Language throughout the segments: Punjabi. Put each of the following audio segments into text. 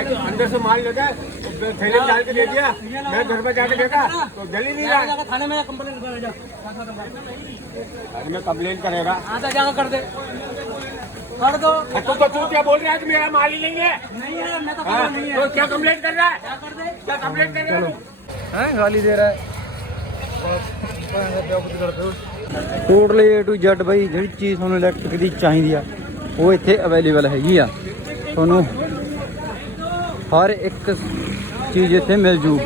अंदर से माल लेता है तो थैले में डाल के दे दिया मैं घर पे जाके देखा तो जल ही नहीं रहा थाने में कंप्लेंट कर जा अरे मैं कंप्लेन करेगा आधा जाकर कर दे कर दो तो तो तू क्या बोल रहा है कि मेरा माल ही नहीं है नहीं है मैं तो हाँ, नहीं है तो क्या कंप्लेंट कर रहा है क्या कर दे क्या कंप्लेंट कर रहा है तू? ਹੈ ਗਾਲੀ ਦੇ ਰਿਹਾ ਟੋਟਲੀ A to Z ਬਈ ਜਿਹੜੀ ਚੀਜ਼ ਤੁਹਾਨੂੰ ਇਲੈਕਟ੍ਰਿਕ ਦੀ ਚਾਹੀਦੀ ਆ ਉਹ ਇੱਥੇ ਅਵੇਲੇਬਲ ਹੈਗੀ ਆ ਤੁਹਾਨੂੰ ਹਰ ਇੱਕ ਚੀਜ਼ ਇੱਥੇ ਮਿਲ ਜੂ।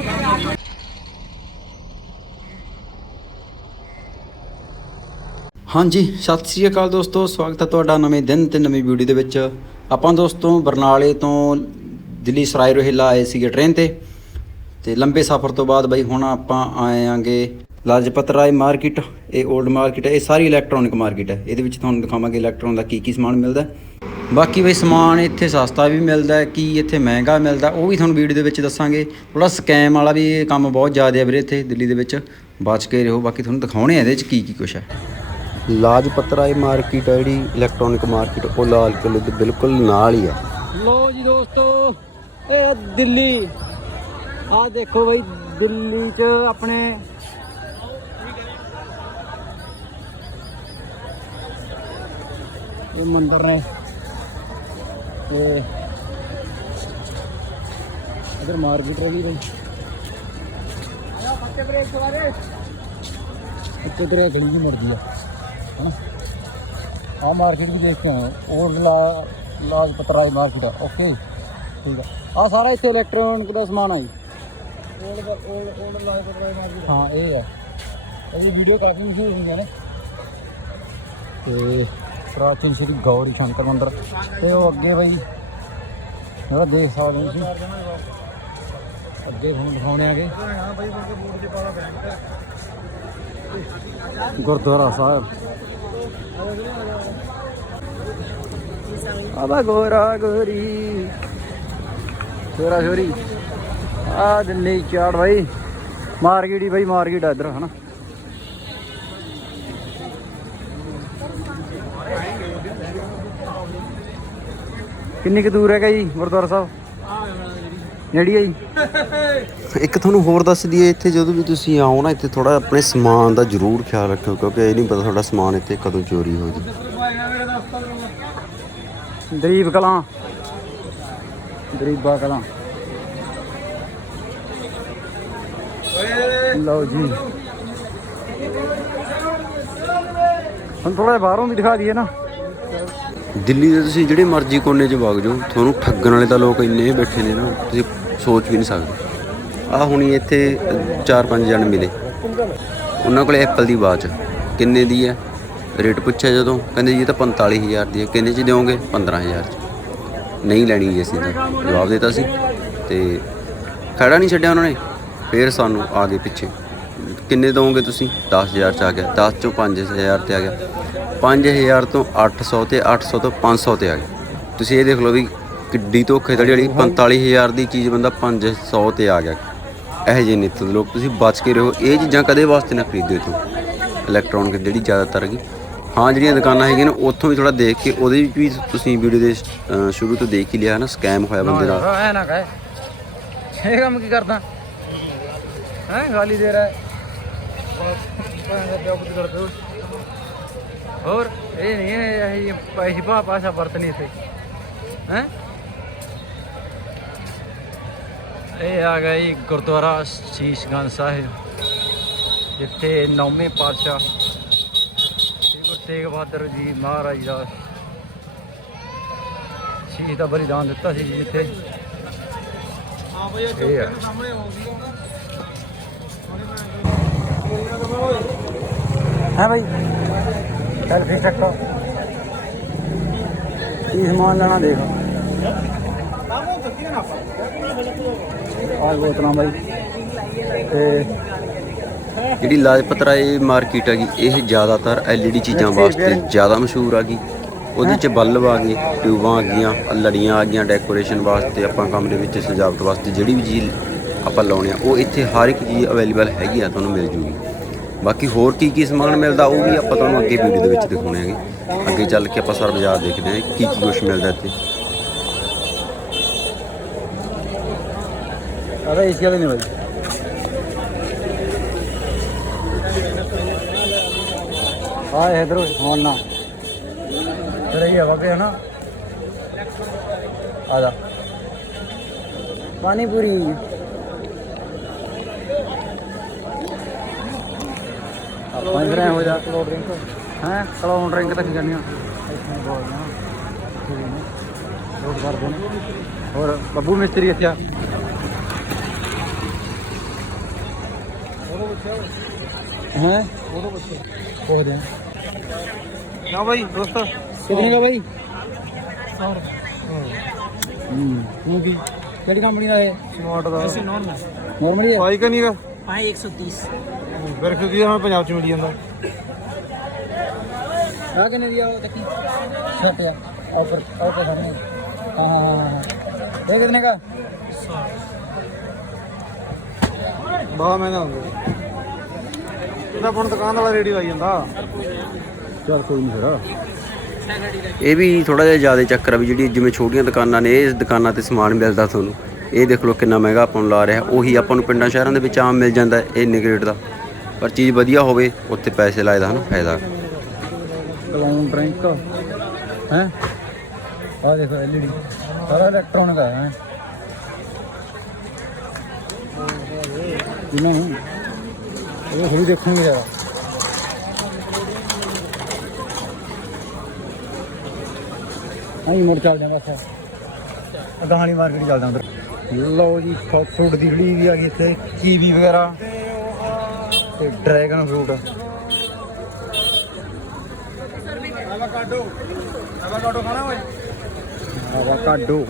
ਹਾਂਜੀ, ਸਤਿ ਸ੍ਰੀ ਅਕਾਲ ਦੋਸਤੋ, ਸਵਾਗਤ ਹੈ ਤੁਹਾਡਾ ਨਵੇਂ ਦਿਨ ਤੇ ਨਵੀਂ ਵੀਡੀਓ ਦੇ ਵਿੱਚ। ਆਪਾਂ ਦੋਸਤੋ ਬਰਨਾਲੇ ਤੋਂ ਦਿੱਲੀ ਸਰਾਏ ਰੋਹਿਲਾ ਆਏ ਸੀਗੇ ਟ੍ਰੇਨ ਤੇ ਤੇ ਲੰਬੇ ਸਫ਼ਰ ਤੋਂ ਬਾਅਦ ਬਈ ਹੁਣ ਆਪਾਂ ਆਏ ਆਂਗੇ ਲਾਜਪਤ ਰਾਏ ਮਾਰਕੀਟ। ਇਹ 올ਡ ਮਾਰਕੀਟ ਹੈ, ਇਹ ਸਾਰੀ ਇਲੈਕਟ੍ਰੋਨਿਕ ਮਾਰਕੀਟ ਹੈ। ਇਹਦੇ ਵਿੱਚ ਤੁਹਾਨੂੰ ਦਿਖਾਵਾਂਗੇ ਇਲੈਕਟ੍ਰੋਨ ਦਾ ਕੀ ਕੀ ਸਮਾਨ ਮਿਲਦਾ ਬਾਕੀ ਬਈ ਸਮਾਨ ਇੱਥੇ ਸਸਤਾ ਵੀ ਮਿਲਦਾ ਹੈ ਕੀ ਇੱਥੇ ਮਹਿੰਗਾ ਮਿਲਦਾ ਉਹ ਵੀ ਤੁਹਾਨੂੰ ਵੀਡੀਓ ਦੇ ਵਿੱਚ ਦੱਸਾਂਗੇ। ਥੋੜਾ ਸਕੈਮ ਵਾਲਾ ਵੀ ਇਹ ਕੰਮ ਬਹੁਤ ਜ਼ਿਆਦਾ ਹੈ ਵੀਰੇ ਇੱਥੇ ਦਿੱਲੀ ਦੇ ਵਿੱਚ। ਬਚ ਕੇ ਰਹੋ ਬਾਕੀ ਤੁਹਾਨੂੰ ਦਿਖਾਉਣੇ ਆ ਇਹਦੇ ਵਿੱਚ ਕੀ ਕੀ ਕੁਛ ਹੈ ਲਾਜਪਤ ਰਾਏ ਮਾਰਕੀਟ ਹੈ ਜਿਹੜੀ ਇਲੈਕਟ੍ਰੋਨਿਕ ਮਾਰਕੀਟ ਉਹ ਲਾਲ ਕਿਲੇ ਦੇ ਬਿਲਕੁਲ ਨਾਲ ਹੀ ਆ। ਲੋ ਜੀ ਦੋਸਤੋ ਇਹ ਦਿੱਲੀ। ਆ ਦੇਖੋ ਬਈ ਦਿੱਲੀ 'ਚ ਆਪਣੇ ਇਹ ਮੰਦਰ ਨੇ। ਤੇ ਇਧਰ ਮਾਰਕੀਟ ਰਹੀ ਬਈ। ਇੱਥੇ ਤੇਰੇ ਗਲੀ ਵੀ ਮੁੜਦੀ ਆ, ਹਨਾ? ਆ ਮਾਰਕੀਟ ਵੀ ਦੇਖ ਕੇ ਆਏ ਔਰ ਲਾ ਲਾਜਪਤ ਰਾਏ ਮਾਰਕੀਟ ਆ। ਓਕੇ ਠੀਕ ਆ। ਆ ਸਾਰਾ ਇੱਥੇ ਇਲੈਕਟ੍ਰੋਨਿਕ ਦਾ ਸਮਾਨ ਆ ਜੀ। ਹਾਂ, ਇਹ ਆ। ਇਹਦੀ ਵੀਡੀਓ ਕਾਫੀ ਮਸ਼ਹੂਰ ਹੋਈਆਂ ਨੇ। ਤੇ ਪ੍ਰਾਚੀਨ ਸ਼੍ਰੀ ਗੌਰੀ ਸ਼ੰਕਰ ਮੰਦਿਰ ਤੇ ਉਹ ਅੱਗੇ ਬਈ ਜਿਹੜਾ ਦੇਖ ਸਕਦੇ ਹੋ ਤੁਸੀਂ। ਅੱਗੇ ਤੁਹਾਨੂੰ ਦਿਖਾਉਣੇ ਆਗੇ। ਗੁਰਦੁਆਰਾ ਸਾਹਿਬ। ਆਬਾ ਗੋਰਾ ਗੋਰੀ। ਛੋਰਾ ਛੋਰੀ ਆ ਦਿੱਲੀ ਚਾੜ ਭਾਈ ਮਾਰਕੀਟ ਹੀ ਭਾਈ ਮਾਰਕੀਟ ਆ ਇਧਰ ਹਨਾ। ਕਿੰਨੀ ਕੁ ਦੂਰ ਹੈਗਾ ਜੀ ਗੁਰਦੁਆਰਾ ਸਾਹਿਬ? ਨੇੜੀ ਹੈ ਜੀ। ਇੱਕ ਤੁਹਾਨੂੰ ਹੋਰ ਦੱਸ ਦਈਏ ਇੱਥੇ ਜਦੋਂ ਵੀ ਤੁਸੀਂ ਆਓ ਨਾ ਇੱਥੇ ਥੋੜਾ ਆਪਣੇ ਸਮਾਨ ਦਾ ਜ਼ਰੂਰ ਖਿਆਲ ਰੱਖਿਓ ਕਿਉਂਕਿ ਇਹ ਨਹੀਂ ਪਤਾ ਤੁਹਾਡਾ ਸਮਾਨ ਇੱਥੇ ਕਦੋਂ ਚੋਰੀ ਹੋ ਜਾਵੇ ਗਰੀਬ ਕਲਾਂ। ਗਰੀਬਾ ਕਲਾਂ। ਲਓ ਜੀ। ਹੁਣ ਥੋੜਾ ਬਾਹਰੋਂ ਵੀ ਦਿਖਾ ਦਈਏ ਨਾ। ਦਿੱਲੀ ਦੇ ਤੁਸੀਂ ਜਿਹੜੇ ਮਰਜ਼ੀ ਕੋਨੇ 'ਚ ਵਗ ਜਾਓ, ਤੁਹਾਨੂੰ ਠੱਗਣ ਵਾਲੇ ਤਾਂ ਲੋਕ ਇੰਨੇ ਬੈਠੇ ਨੇ ਨਾ, ਤੁਸੀਂ ਸੋਚ ਵੀ ਨਹੀਂ ਸਕਦੇ। ਆ ਹੁਣੀ ਇੱਥੇ ਚਾਰ ਪੰਜ ਜਣ ਮਿਲੇ। ਉਹਨਾਂ ਕੋਲ ਐਪਲ ਦੀ ਵਾਚ ਕਿੰਨੇ ਦੀ ਹੈ? ਰੇਟ ਪੁੱਛਿਆ ਜਦੋਂ, ਕਹਿੰਦੇ ਜੀ ਇਹ ਤਾਂ 45000 ਦੀ ਹੈ, ਕਿੰਨੇ 'ਚ ਦਿਓਗੇ? 15000 'ਚ। ਨਹੀਂ ਲੈਣੀ ਜੀ ਅਸੀਂ ਤਾਂ, ਜਵਾਬ ਦਿੱਤਾ ਸੀ। ਤੇ ਖੜਾ ਨਹੀਂ ਛੱਡਿਆ ਉਹਨਾਂ ਨੇ, ਫੇਰ ਸਾਨੂੰ ਆ ਗਏ ਪਿੱਛੇ। ਕਿੰਨੇ ਦੋਗੇ ਤੁਸੀਂ? 10000 ਚ ਆ ਗਿਆ। 10 ਚੋਂ 5000 ਤੇ ਆ ਗਿਆ। 5000 ਤੋਂ 800 ਤੇ 800 ਤੋਂ 500 ਤੇ ਆ ਗਿਆ। ਤੁਸੀਂ ਇਹ ਦੇਖ ਲਓ ਵੀ ਕਿੱਡੀ ਧੋਖੇਧੜੀ ਵਾਲੀ 45000 ਦੀ ਚੀਜ਼ ਬੰਦਾ 500 ਤੇ ਆ ਗਿਆ। ਇਹੋ ਜਿਹੇ ਨਿੱਤ ਦੇ ਲੋਕ ਤੁਸੀਂ ਬਚ ਕੇ ਰਹੋ। ਇਹ ਚੀਜ਼ਾਂ ਕਦੇ ਵਾਸਤੇ ਨਾ ਖਰੀਦਿਓ ਤੂੰ ਇਲੈਕਟ੍ਰੋਨਿਕ ਜਿਹੜੀ ਜ਼ਿਆਦਾਤਰ ਹੈਗੀ। ਹਾਂ ਜਿਹੜੀਆਂ ਦੁਕਾਨਾਂ ਹੈਗੀਆਂ ਨੇ ਉੱਥੋਂ ਵੀ ਥੋੜਾ ਦੇਖ ਕੇ ਉਹਦੇ ਵੀ ਤੁਸੀਂ ਵੀਡੀਓ ਦੇ ਸ਼ੁਰੂ ਤੋਂ ਦੇਖ ਹੀ ਲਿਆ ਨਾ ਸਕੈਮ ਹੋਇਆ ਬੰਦੇ ਨਾਲ ਐ ਨਾ ਕਹੇ। ਇਹ ਕੰਮ ਕੀ ਕਰਦਾ? ਹੈ ਗਾਲੀ ਦੇ ਰਿਹਾ ਹੋਰ ਇਹ ਨਹੀਂ ਇਹ ਇਹ ਪੈਸੇ ਪਾ ਪਾਸਾ ਵਰਤਨੀ ਇੱਥੇ। ਹੈ? ਇਹ ਆ ਜੀ ਗੁਰਦੁਆਰਾ ਸ਼ੀਸ਼ਗੰਜ ਸਾਹਿਬ ਜਿੱਥੇ ਨੌਵੇਂ ਪਾਤਸ਼ਾਹ ਸ੍ਰੀ ਗੁਰੂ ਤੇਗ ਬਹਾਦਰ ਜੀ ਮਹਾਰਾਜ ਦਾ ਸ਼ਹੀਦ ਦਾ ਬਲੀਦਾਨ ਦਿੱਤਾ ਸੀ ਜਿੱਥੇ ਇਹ ਆ। ਹੈ ਭਾਈ ਸੈਲਫੀ ਚੱਕੋ ਕੀ ਸਮਾਨ ਲੈਣਾ ਦੇਖ। ਆਹ ਬੋਤਲਾਂ ਬਾਈ। ਤੇ ਜਿਹੜੀ ਲਾਜਪਤ ਰਾਏ ਮਾਰਕੀਟ ਹੈਗੀ ਇਹ ਜ਼ਿਆਦਾਤਰ LED ਚੀਜ਼ਾਂ ਵਾਸਤੇ ਜ਼ਿਆਦਾ ਮਸ਼ਹੂਰ ਹੈਗੀ। ਉਹਦੇ ਚ ਬੱਲਬ ਆ ਗਏ ਟਿਊਬਾਂ ਆ ਗਈਆਂ ਲੜੀਆਂ ਆ ਗਈਆਂ ਡੈਕੋਰੇਸ਼ਨ ਵਾਸਤੇ ਆਪਾਂ ਕਮਰੇ ਵਿੱਚ ਸਜਾਵਟ ਵਾਸਤੇ। ਜਿਹੜੀ ਵੀ ਚੀਜ਼ ਆਪਾਂ ਲਾਉਣੇ ਆ। ਉਹ ਇੱਥੇ ਹਰ ਇੱਕ ਚੀਜ਼ ਅਵੇਲੇਬਲ ਹੈਗੀ ਆ ਤੁਹਾਨੂੰ ਮਿਲ ਜੂਗੀ। ਬਾਕੀ ਹੋਰ ਕੀ ਕੀ ਸਮਾਨ ਮਿਲਦਾ ਉਹ ਵੀ ਆਪਾਂ ਤੁਹਾਨੂੰ ਅੱਗੇ ਵੀਡੀਓ ਦੇ ਵਿੱਚ ਦਿਖਾਉਣੇ ਹੈਗੇ। ਅੱਗੇ ਚੱਲ ਕੇ ਆਪਾਂ ਸਾਰਾ ਬਾਜ਼ਾਰ ਦੇਖਦੇ ਹਾਂ ਕੀ ਕੀ ਕੁਝ ਮਿਲਦਾ ਇੱਥੇ। ਅਰੇ ਏਸੀ ਵਾਲੇ ਨੇ ਬਾਈ ਆ ਇਧਰ ਹੋਣ ਨਾ। ਤੇਰੇ ਹੀ ਹਵਾ ਪਿਆ ਨਾ ਆ ਜਾ। ਪਾਣੀ ਪੂਰੀ। ਆਪਾਂ ਇਧਰ ਹੋ ਜਾ। ਕੋਲਡ ਡਰਿੰਕ ਹੈ? ਕੋਲਡ ਡਰਿੰਕ ਤੱਕ ਜਾਣੀ ਆ ਰੋਡ ਕਰਦੇ ਨੇ। ਹੋਰ ਬੱਬੂ ਮਿਸਤਰੀ ਇੱਥੇ ਆ। ਹੈ? ਉਹਦੋਂ ਪੁੱਛੋ ਪੁੱਛ ਦੇ ਨਾ ਭਾਈ ਦੋਸਤ। ਕਿੰਨੇ ਦਾ ਭਾਈ 100 ਹੂੰ। ਹੋ। ਗਈ ਕਿਹੜੀ ਕੰਪਨੀ ਦਾ ਹੈ ਸਮਾਰਟ ਦਾ। ਨਾਰਮਲ ਨਾਰਮਲ ਹੈ ਭਾਈ ਕਨੀਗਾ ਭਾਈ 130 ਫਿਰ ਕਿਉਂਕਿ ਹमें ਪੰਜਾਬ ਚ ਮਿਲ ਜਾਂਦਾ। ਆ ਕਿੰਨੇ ਦੀ ਆ ਉਹ ਤੱਕੀ ਛੱਟ ਆ। ਆਫਰ ਆਫਰ ਸਾਹਮਣੇ। ਹਾਂ ਹਾਂ ਹਾਂ ਹਾਂ। ਇਹ ਕਿਤਨੇ ਦਾ? ਬਹੁਤ ਮਹਿੰਗਾ ਹੁੰਦਾ ਇਹਦਾ ਹੁਣ ਦੁਕਾਨ ਵਾਲਾ ਰੇਡੀ ਲਾਈ ਜਾਂਦਾ। ਚਲ ਕੋਈ ਨਹੀਂ ਫਿਰ। ਇਹ ਵੀ ਥੋੜਾ ਜਿਹਾ ਜ਼ਿਆਦਾ ਚੱਕਰ ਆ ਵੀ ਜਿਹੜੀ ਜਿਵੇਂ ਛੋਟੀਆਂ ਦੁਕਾਨਾਂ ਨੇ ਇਹ ਦੁਕਾਨਾਂ ਤੇ ਸਮਾਨ ਮਿਲਦਾ ਤੁਹਾਨੂੰ। ਇਹ ਦੇਖ ਲਓ ਕਿੰਨਾ ਮਹਿੰਗਾ ਆਪਾਂ ਨੂੰ ਲਾ ਰਿਹਾ। ਉਹੀ ਆਪਾਂ ਨੂੰ ਪਿੰਡਾਂ ਸ਼ਹਿਰਾਂ ਦੇ ਵਿੱਚ ਆਮ ਮਿਲ ਜਾਂਦਾ ਹੈ ਇੰਨੇ ਕੁ ਰੇਟ ਦਾ। ਪਰ ਚੀਜ਼ ਵਧੀਆ ਹੋਵੇ, ਉੱਥੇ ਪੈਸੇ ਲਾਏ ਦਾ ਹਨਾ ਫਾਇਦਾ। ਕਲਾਉਨ ਡਰਿੰਕ। ਹੈ? ਆ ਦੇਖੋ ਐਲਈਡੀ ਸਾਰਾ ਇਲੈਕਟ੍ਰੋਨਿਕ ਹੈ ਹੈ। ਕਿੰਨਾ ਹੈ? ਇਹ ਥੋੜੀ ਦੇਖੂਗੇ ਯਾਰ ਆਈ ਮੋੜ ਚੱਲਦੇ ਆ ਬਸ। ਅਗਾਂ ਵਾਲੀ ਮਾਰਕੀਟ ਚੱਲਦਾ ਉਧਰ ਲਓ ਜੀ ਫਰੂਟ ਦੀ ਗਲੀ ਵੀ ਆ ਗਈ ਇੱਥੇ, ਕੀਵੀ ਵਗੈਰਾ। ਤੇ ਡਰੈਗਨ ਫਰੂਟ। ਆਵਾਕਾਡੋ ਆਵਾਕਾਡੋ ਖਾਣਾ ਓਏ? ਆਵਾਕਾਡੋ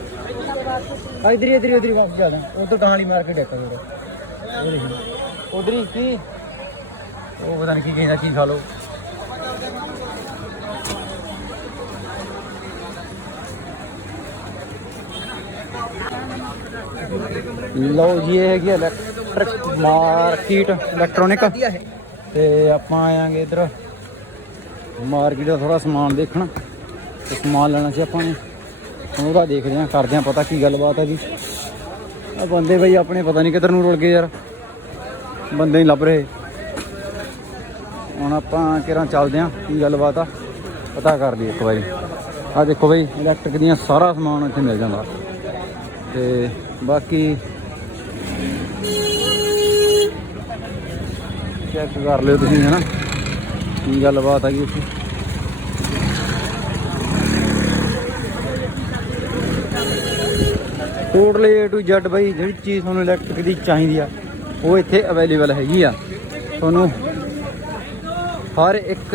ਆ ਇਧਰ ਇਧਰ ਇਧਰ ਵਾਪਸ ਜਾਦਾ। ਉਧਰ ਵਾਲੀ ਮਾਰਕੀਟ ਹੈ ਕਦੋਂ ਉਹ ਦੇਖੀ ਉਧਰ ਹੀ ਕੀ ਉਹ ਪਤਾ ਨਹੀਂ ਕੀ ਕਹਿੰਦਾ ਕੀ ਖਾ ਲੋ ਲਓ ਜੀ ਇਹ ਹੈਗੀ ਇਲੈਕਟ੍ਰਿਕ ਮਾਰਕੀਟ ਇਲੈਕਟ੍ਰੋਨਿਕ ਤੇ ਆਪਾਂ ਆਵਾਂਗੇ ਇਧਰ। ਮਾਰਕੀਟ ਦਾ ਥੋੜਾ ਸਮਾਨ ਦੇਖਣ। ਤੇ ਸਮਾਨ ਲੈਣਾ ਸੀ ਆਪਾਂ ਨੇ। ਉਹਦਾ ਦੇਖਦੇ ਆਂ ਕਰਦੇ ਆਂ ਪਤਾ ਕੀ ਗੱਲਬਾਤ ਹੈ ਜੀ। ਆ ਬੰਦੇ ਬਈ ਆਪਣੇ ਪਤਾ ਨਹੀਂ ਕਿੱਧਰ ਨੂੰ ਰੁਲ ਗਏ ਯਾਰ। ਬੰਦੇ ਹੀ ਲੱਭ ਰਹੇ। ਹੁਣ ਆਪਾਂ ਕਿਹੜਾ ਚੱਲਦੇ ਆਂ ਕੀ ਗੱਲਬਾਤ ਆ। ਪਤਾ ਕਰ ਲਈ ਇੱਕ ਵਾਰੀ। ਆ ਦੇਖੋ ਬਈ ਇਲੈਕਟ੍ਰਿਕ ਦੀਆਂ ਸਾਰਾ ਸਮਾਨ ਇੱਥੇ ਮਿਲ ਜਾਂਦਾ। ਤੇ ਬਾਕੀ ਚੈੱਕ ਕਰ ਲਿਓ ਤੁਸੀਂ, ਹਨਾ? ਕੀ ਗੱਲਬਾਤ ਹੈਗੀ ਉੱਥੇ ਟੋਟਲੀ A to Z ਬਈ, ਜਿਹੜੀ ਚੀਜ਼ ਤੁਹਾਨੂੰ ਇਲੈਕਟ੍ਰਿਕ ਦੀ ਚਾਹੀਦੀ ਆ, ਉਹ ਇੱਥੇ ਅਵੇਲੇਬਲ ਹੈਗੀ ਆ। ਤੁਹਾਨੂੰ ਹਰ ਇੱਕ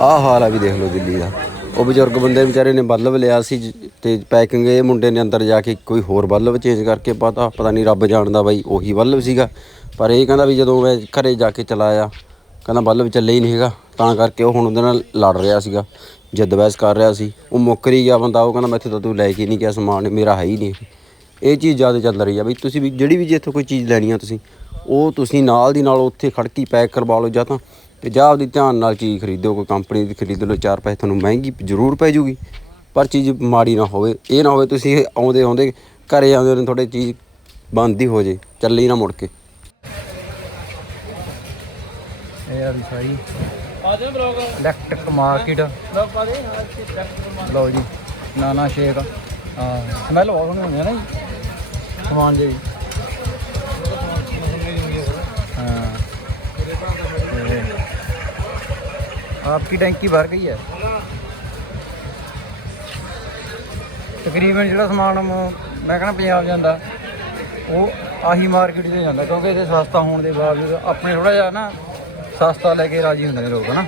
ਆਹ ਹਾਲ ਆ ਵੀ ਦੇਖ ਲਓ ਦਿੱਲੀ ਦਾ। ਉਹ ਬਜ਼ੁਰਗ ਬੰਦੇ ਵਿਚਾਰੇ ਨੇ ਬੱਲਬ ਲਿਆ ਸੀ ਤੇ ਪੈਕਿੰਗ ਇਹ ਮੁੰਡੇ ਨੇ ਅੰਦਰ ਜਾ ਕੇ ਕੋਈ ਹੋਰ ਬੱਲਬ ਚੇਂਜ ਕਰਕੇ ਪਤਾ। ਪਤਾ ਨਹੀਂ ਰੱਬ ਜਾਣਦਾ ਬਾਈ ਉਹੀ ਬੱਲਬ ਸੀਗਾ। ਪਰ ਇਹ ਕਹਿੰਦਾ ਵੀ ਜਦੋਂ ਮੈਂ ਘਰੇ ਜਾ ਕੇ ਚਲਾਇਆ, ਕਹਿੰਦਾ ਬੱਲਬ ਚੱਲੇ ਹੀ ਨਹੀਂ ਹੈਗਾ। ਤਾਂ ਕਰਕੇ ਉਹ ਹੁਣ ਉਹਦੇ ਨਾਲ ਲੜ ਰਿਹਾ ਸੀਗਾ। ਜਿੱਦ ਬਹਿਸ ਕਰ ਰਿਹਾ ਸੀ। ਉਹ ਮੁੱਕਰੀ ਗਿਆ ਬੰਦਾ, ਉਹ ਕਹਿੰਦਾ, ਮੈਂ ਇੱਥੇ ਤਾਂ ਤੂੰ ਲੈ ਕੇ ਨਹੀਂ ਗਿਆ ਸਮਾਨ, ਮੇਰਾ ਹੈ ਹੀ ਨਹੀਂ ਇਹ। ਚੀਜ਼ ਜ਼ਿਆਦਾ ਚੱਲ ਰਹੀ ਆ ਬਈ, ਤੁਸੀਂ ਵੀ, ਜਿਹੜੀ ਵੀ ਜੇ ਇੱਥੋਂ ਕੋਈ ਚੀਜ਼ ਲੈਣੀ ਆ ਤੁਸੀਂ, ਉਹ ਤੁਸੀਂ ਨਾਲ ਦੀ ਨਾਲ ਉੱਥੇ ਖੜਕੀ ਪੈਕ ਕਰਵਾ ਲਓ ਜਾਂ ਤਾਂ ਤੇ ਜਾਂ ਆਪਦੀ ਧਿਆਨ ਨਾਲ ਚੀਜ਼ ਖਰੀਦੋ, ਕੋਈ ਕੰਪਨੀ ਦੀ ਖਰੀਦ ਲਓ, ਚਾਰ ਪੈਸੇ ਤੁਹਾਨੂੰ ਮਹਿੰਗੀ ਜ਼ਰੂਰ ਪੈ ਜੂਗੀ। ਪਰ ਚੀਜ਼ ਮਾੜੀ ਨਾ ਹੋਵੇ, ਇਹ ਨਾ ਹੋਵੇ ਤੁਸੀਂ ਆਉਂਦੇ ਆਉਂਦੇ ਘਰੇ ਆਉਂਦੇ ਨੇ ਤੁਹਾਡੇ ਚੀਜ਼ ਬੰਦ ਹੀ ਹੋ ਜੇ, ਚੱਲੀ ਨਾ ਮੁੜ ਕੇ। ਇਹ ਆ ਵੀ ਸਾਰੀ ਇਲੈਕਟ੍ਰਿਕ ਮਾਰਕੀਟ ਲਓ ਜੀ ਨਾਨਾ ਸ਼ੇਕ। ਹਾਂ ਸਮੈਲ ਬਹੁਤ ਸੋਹਣੀ ਹੁੰਦੀ ਹੈ ਨਾ ਜੀ। ਸਮਾਨ ਜੀ। ਹਾਂ। ਆਪਕੀ ਟੈਂਕੀ ਭਰ ਗਈ ਹੈ? ਤਕਰੀਬਨ ਜਿਹੜਾ ਸਮਾਨ ਮੈਂ ਕਹਿੰਦਾ ਪੰਜਾਬ ਜਾਂਦਾ ਉਹ ਆਹੀ ਮਾਰਕੀਟ ਤੇ ਜਾਂਦਾ ਕਿਉਂਕਿ ਇੱਥੇ ਸਸਤਾ ਹੋਣ ਦੇ ਬਾਵਜੂਦ ਆਪਣੇ ਥੋੜਾ ਜਿਹਾ ਨਾ ਸਸਤਾ ਲੈ ਕੇ ਰਾਜੀ ਹੁੰਦੇ ਨੇ ਲੋਕ, ਹਨਾ?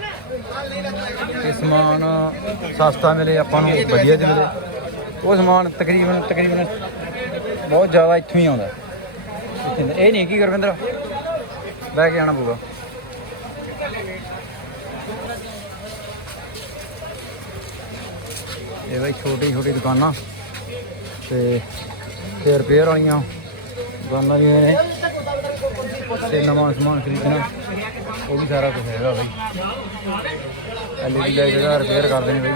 ਕਿ ਸਮਾਨ ਸਸਤਾ ਮਿਲੇ, ਆਪਾਂ ਨੂੰ ਵਧੀਆ ਤੇ ਮਿਲੇ। ਉਹ ਸਮਾਨ ਤਕਰੀਬਨ ਤਕਰੀਬਨ ਬਹੁਤ ਜ਼ਿਆਦਾ ਇੱਥੋਂ ਹੀ ਆਉਂਦਾ। ਇਹ ਨਹੀਂ ਕੀ ਗੁਰਵਿੰਦਰ ਲੈ ਕੇ ਆਣਾ ਪਊਗਾ। ਇਹ ਬਈ ਛੋਟੀ ਛੋਟੀ ਦੁਕਾਨਾਂ। ਤੇ ਤੇ ਰਿਪੇਅਰ ਵਾਲੀਆਂ। ਦੁਕਾਨਾਂ ਵੀ ਨੇ। ਤੇ ਨਵਾਂ ਸਮਾਨ ਖਰੀਦਣਾ। ਉਹ ਵੀ ਸਾਰਾ ਕੁਝ ਹੈਗਾ ਬਈ। ਐਲਈਡੀ ਲਾਈਟ ਦਾ ਰਿਪੇਅਰ ਕਰਦੇ ਨੇ ਬਈ।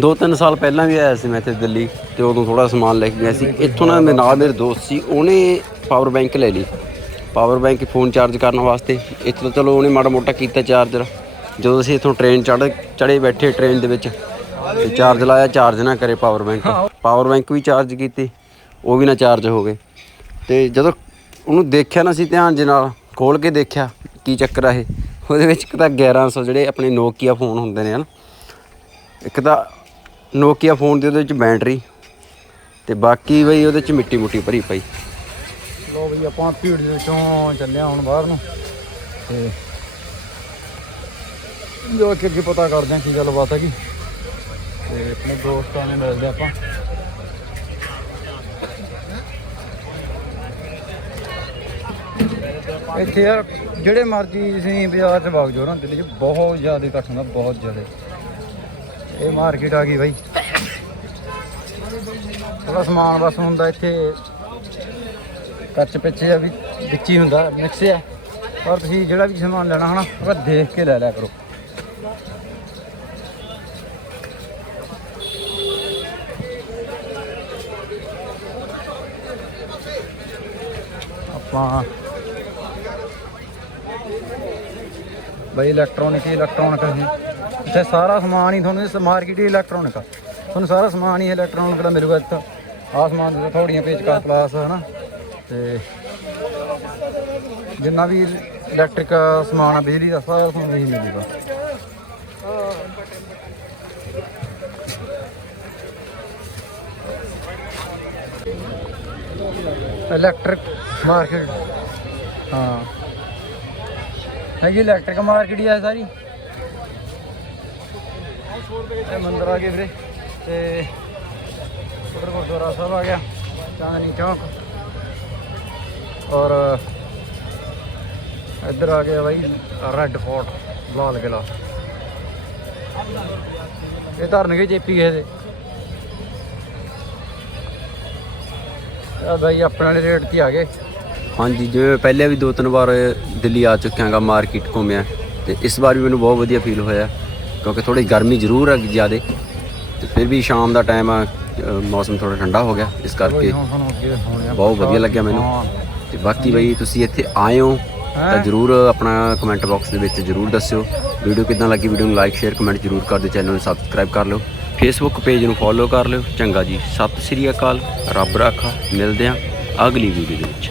ਦੋ ਤਿੰਨ ਸਾਲ ਪਹਿਲਾਂ ਵੀ ਆਇਆ ਸੀ ਮੈਂ ਇੱਥੇ ਦਿੱਲੀ ਤੇ ਉਦੋਂ ਥੋੜਾ ਸਮਾਨ ਲੈ ਕੇ ਗਿਆ ਸੀ। ਇੱਥੋਂ ਨਾ ਮੇਰੇ ਨਾਲ ਮੇਰੇ ਦੋਸਤ ਸੀ, ਉਹਨੇ ਪਾਵਰ ਬੈਂਕ ਲੈ ਲਈ। ਪਾਵਰ ਬੈਂਕ ਫੋਨ ਚਾਰਜ ਕਰਨ ਵਾਸਤੇ। ਇੱਥੋਂ ਚਲੋ ਉਹਨੇ ਮਾੜਾ ਮੋਟਾ ਕੀਤਾ ਚਾਰਜਰ ਜਦੋਂ ਅਸੀਂ ਇੱਥੋਂ ਟ੍ਰੇਨ ਚੜ੍ਹ ਚੜੇ ਬੈਠੇ ਟ੍ਰੇਨ ਦੇ ਵਿੱਚ ਤੇ ਚਾਰਜ ਲਾਇਆ ਚਾਰਜ ਨਾ ਕਰੇ ਪਾਵਰ ਬੈਂਕ ਪਾਵਰ ਬੈਂਕ ਵੀ ਚਾਰਜ ਕੀਤੀ ਉਹ ਵੀ ਨਾ ਚਾਰਜ ਹੋ ਗਏ। ਤੇ ਜਦੋਂ ਉਹਨੂੰ ਦੇਖਿਆ ਨਾ ਸੀ ਧਿਆਨ ਦੇ ਨਾਲ ਖੋਲ ਕੇ ਦੇਖਿਆ ਕੀ ਚੱਕਰ ਆ ਇਹ ਉਹਦੇ ਵਿੱਚ ਇੱਕ ਤਾਂ 1100 ਜਿਹੜੇ ਆਪਣੇ ਨੋਕੀਆ ਫੋਨ ਹੁੰਦੇ ਨੇ ਹਨ ਇੱਕ ਤਾਂ ਨੋਕੀਆ ਫੋਨ ਦੇ ਉਹਦੇ ਵਿੱਚ ਬੈਟਰੀ ਤੇ ਬਾਕੀ ਬਈ ਉਹਦੇ ਵਿੱਚ ਮਿੱਟੀ ਮੁੱਟੀ ਭਰੀ ਪਈ। ਲੋ ਬਈ ਆਪਾਂ ਭੀੜ ਦੇ ਵਿੱਚੋਂ ਚੱਲਿਆ ਹੁਣ ਬਾਹਰ ਨੂੰ। ਤੇ ਜੋ ਅੱਗੇ ਪਤਾ ਕਰਦੇ ਆ ਕੀ ਗੱਲਬਾਤ ਹੈਗੀ। ਤੇ ਆਪਣੇ ਦੋਸਤਾਂ ਨੇ ਮਿਲਦੇ ਆਪਾਂ। ਇੱਥੇ ਯਾਰ ਜਿਹੜੇ ਮਰਜ਼ੀ ਤੁਸੀਂ ਬਾਜ਼ਾਰ 'ਚ ਵਗ ਜਾਓ ਨਾ, ਦਿੱਲੀ 'ਚ ਬਹੁਤ ਜ਼ਿਆਦਾ ਇਕੱਠ ਹੁੰਦਾ, ਬਹੁਤ ਜ਼ਿਆਦਾ। ਇਹ ਮਾਰਕੀਟ ਆ ਗਈ ਬਾਈ। ਥੋੜਾ ਸਮਾਨ ਬਸ ਹੁੰਦਾ ਇੱਥੇ। ਕੱਚ ਪਿੱਛੇ ਆ ਵੀ, ਵਿੱਚ ਹੀ ਹੁੰਦਾ ਮਿਕਸ ਆ। ਪਰ ਤੁਸੀਂ ਜਿਹੜਾ ਵੀ ਸਮਾਨ ਲੈਣਾ ਹਨਾ, ਉਹ ਦੇਖ ਕੇ ਲੈ ਲਿਆ ਕਰੋ। ਆਪਾਂ ਬਈ ਇਲੈਕਟ੍ਰੋਨਿਕ ਹੀ ਇਲੈਕਟ੍ਰੋਨਿਕ ਹੈ ਇੱਥੇ ਸਾਰਾ ਸਮਾਨ ਹੀ ਤੁਹਾਨੂੰ ਇਸ ਮਾਰਕੀਟ ਹੀ ਇਲੈਕਟ੍ਰੋਨਿਕ ਆ। ਤੁਹਾਨੂੰ ਸਾਰਾ ਸਮਾਨ ਹੀ ਇਲੈਕਟ੍ਰੋਨਿਕ ਦਾ ਮਿਲੂਗਾ ਇੱਥੇ। ਆਹ ਸਮਾਨ ਦੇ ਥੋੜੀਆਂ ਪੇਚਕਾ ਪਲਾਸ ਹਨਾ। ਤੇ ਜਿੰਨਾ ਵੀ ਇਲੈਕਟ੍ਰਿਕ ਸਮਾਨ ਆ, ਬਿਜਲੀ ਦਾ ਸਾਰਾ ਤੁਹਾਨੂੰ ਇਹੀ ਮਿਲੂਗਾ। ਇਲੈਕਟ੍ਰਿਕ ਮਾਰਕੀਟ ਹਾਂ ਹੈਗੀ ਇਲੈਕਟ੍ਰਿਕ ਮਾਰਕੀਟ ਹੀ ਆ ਸਾਰੀ ਇਹ ਮੰਦਿਰ ਆ ਗਏ ਵੀਰੇ ਤੇ ਉਧਰ ਗੁਰਦੁਆਰਾ ਸਾਹਿਬ ਆ ਗਿਆ ਚਾਂਦਨੀ ਚੌਕ ਔਰ ਇੱਧਰ ਆ ਗਿਆ ਬਾਈ ਰੈੱਡ ਫੋਰਟ ਲਾਲ ਕਿਲਾ ਇਹ ਧਰਨਗੇ ਜੇਪੀ ਗਏ ਦੇ ਆ ਬਾਈ ਆਪਣੇ ਵਾਲੇ ਰੇਟ ਤੇ ਹੀ ਆ ਗਏ ਹਾਂਜੀ ਜਿਵੇਂ ਪਹਿਲੇ ਵੀ ਦੋ ਤਿੰਨ ਵਾਰ ਦਿੱਲੀ ਆ ਚੁੱਕਿਆ ਗਾ ਮਾਰਕੀਟ ਘੁੰਮਿਆ। ਤੇ ਇਸ ਵਾਰ ਵੀ ਮੈਨੂੰ ਬਹੁਤ ਵਧੀਆ ਫੀਲ ਹੋਇਆ ਕਿਉਂਕਿ ਥੋੜੀ ਗਰਮੀ ਜ਼ਰੂਰ ਹੈ ਜ਼ਿਆਦੇ। ਤੇ ਫਿਰ ਵੀ ਸ਼ਾਮ ਦਾ ਟਾਈਮ ਆ ਮੌਸਮ ਥੋੜਾ ਠੰਡਾ ਹੋ ਗਿਆ ਇਸ ਕਰਕੇ ਆ। ਬਹੁਤ ਵਧੀਆ ਲੱਗਿਆ ਮੈਨੂੰ। ਤੇ ਬਾਕੀ ਬਈ ਤੁਸੀਂ ਇੱਥੇ ਆਏ ਹੋ ਤਾਂ? ਜਰੂਰ ਆਪਣਾ ਕਮੈਂਟ ਬਾਕਸ ਦੇ ਵਿੱਚ ਜਰੂਰ ਦੱਸਿਓ। ਵੀਡੀਓ ਕਿਦਾਂ ਲੱਗੀ ਵੀਡੀਓ ਨੂੰ ਲਾਈਕ ਸ਼ੇਅਰ ਕਮੈਂਟ ਜਰੂਰ ਕਰ ਦਿਓ ਚੈਨਲ ਨੂੰ ਸਬਸਕ੍ਰਾਈਬ ਕਰ ਲਿਓ। ਫੇਸਬੁੱਕ ਪੇਜ ਨੂੰ ਫੋਲੋ ਕਰ ਲਿਓ। ਚੰਗਾ ਜੀ ਸਤਿ ਸ੍ਰੀ ਅਕਾਲ ਰੱਬ ਰਾਖਾ ਮਿਲਦੇ ਹਾਂ ਅਗਲੀ ਵੀਡੀਓ ਦੇ ਵਿੱਚ।